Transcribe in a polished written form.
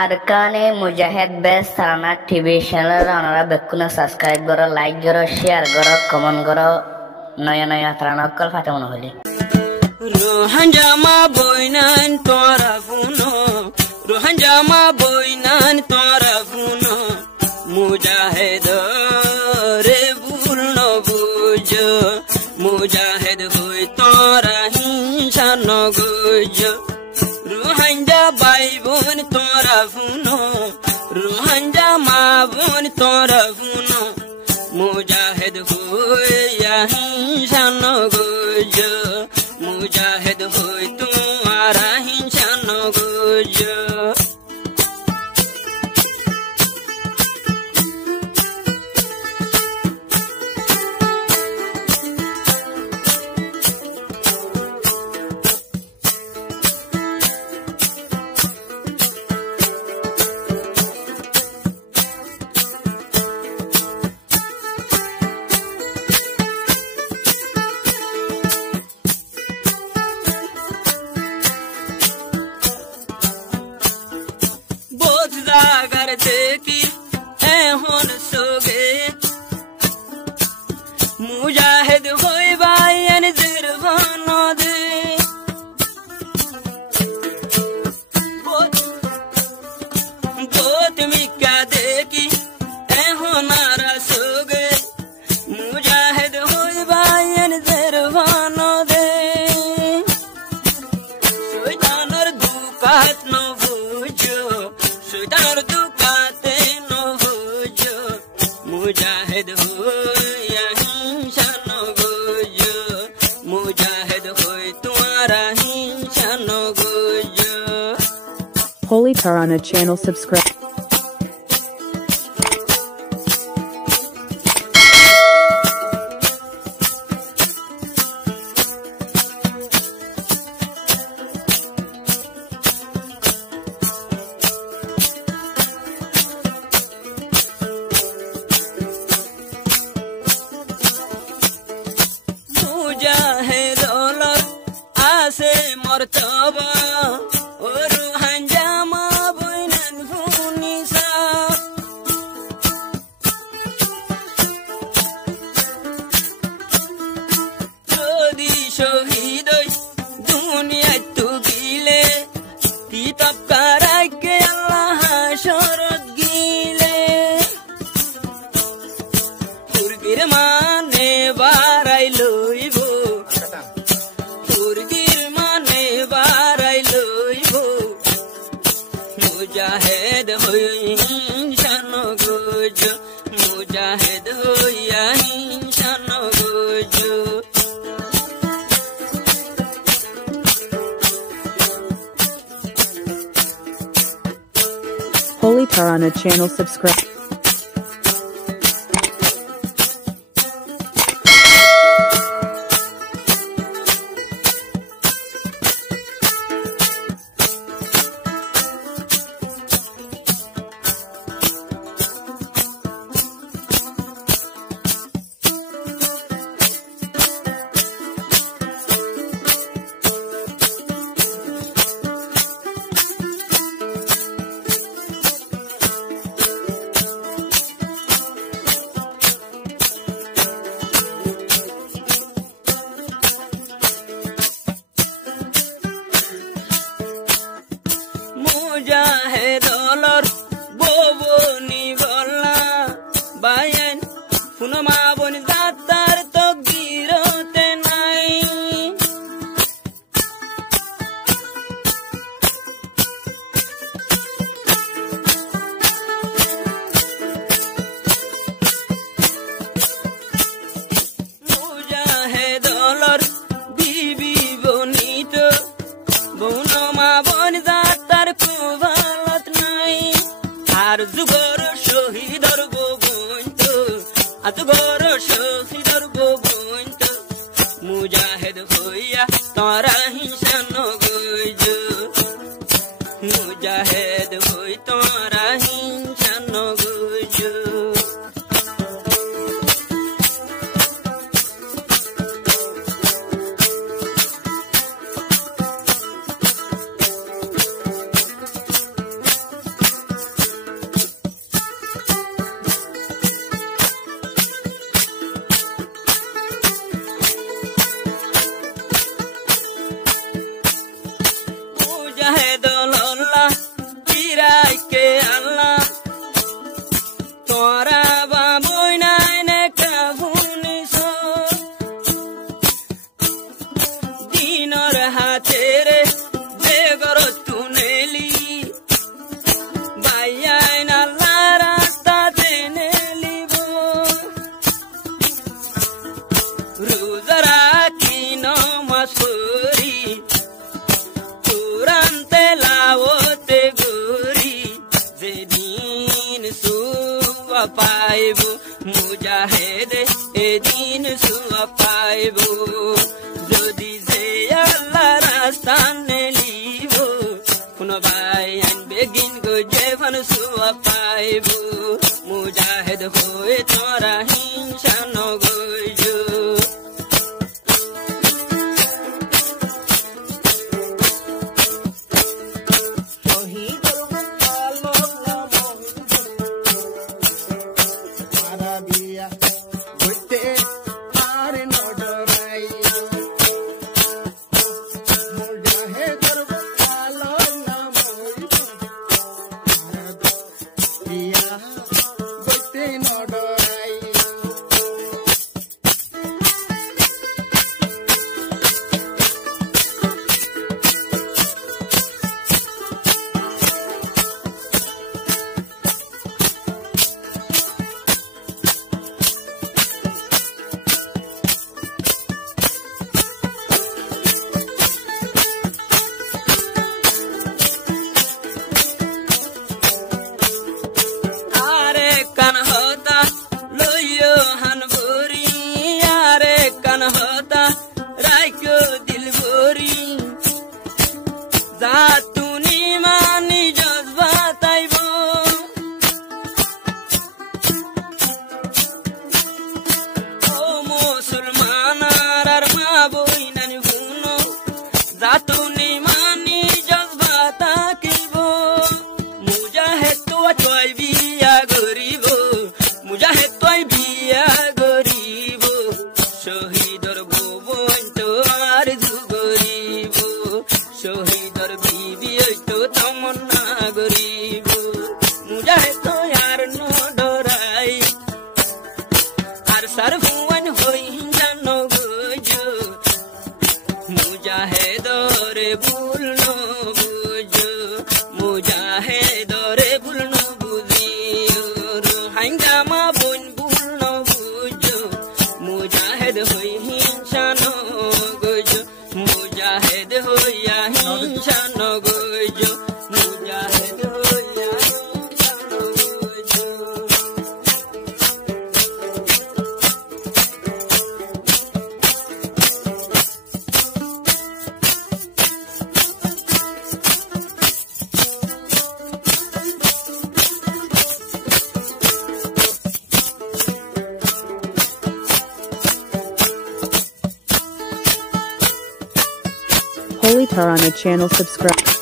Arkane Mujahid Best Sarana TV channel anara bekkuna subscribe goro, like goro, share goro, comment goro, naya tarana kal fatamono holi. Rohanjama boinan torafuno, Rohanjama boinan torafuno, Mujahid rebulno bujo, Mujahid hui torahin chano gujo. Rohanja baibun torafuno, Rohanja mabun torafuno, Mujahid hui yahin chano gujo, Mujahid hui tumhara hin chano gujo. Agar deki hon soge Mujahid hoy bayan zirvano de bot mika deki honara soge Mujahid hoy bayan zirvano de soitanor dukat no bujo Dar dukate no bujo, Mujahid hoy yahin chano gujo, Mujahid hoy tumhara hin chano gujo. Holy Tarana channel subscribe. Mujahid olar ase martaba Rohanjama boinan funisa Jodi shohidoi dunia tu gile kitab karake Allah syarat gile Urgir mane barai loibo Mujahid hoy chano gujo, Mujahid hoy yahin chano gujo. Holy Tarana channel subscribe. Mujahid olar bobo ni gola bayan puno mabon datar to girote nai Mujahid olar bibi bonito bono mabon datar kuvalat nai ar zugor shohidar gogunto atgor shohidar gogunto Mujahid hoya tara hin chano gujo Mujahid hoy tara hin chano gujo পাইব মুজাহিদ এদিন সুয়া পাইব যদি যে আল্লাহ রাস্তা নেলিব কোনোবাই আনবে গিন গজে fun সুয়া পাইব মুজাহিদ হয়ে তোরা হিংসা নগজ জাতুনি মানি জজবাতাইব ও মুসলমান আর মা বই নানি হুনো জাতুনি মানি জজবাতা কিব মুজাহিদ তো চয় বিয়া গরিব মুজাহিদ তো বিয়া গরিব শহীদর ভুবন তো আর গরিব শহীদর বিবি তো তমন্না গরিব মুজাহিদ তো আর ন ডরাই আর সার ভুবন হই জানো গজ মুজাহিদরে ভুল ন বুঝ মুজাহিদরে ভুল ন বুঝিও হাঙ্গামা বন ভুল ন বুঝ মুজাহিদ হই হিংসা ন গজ মুজাহিদ হইয়া হিংসা ন গজ মুজাহিদ হইয়া হিংসা ন গজ Holy Tarana channel subscribe.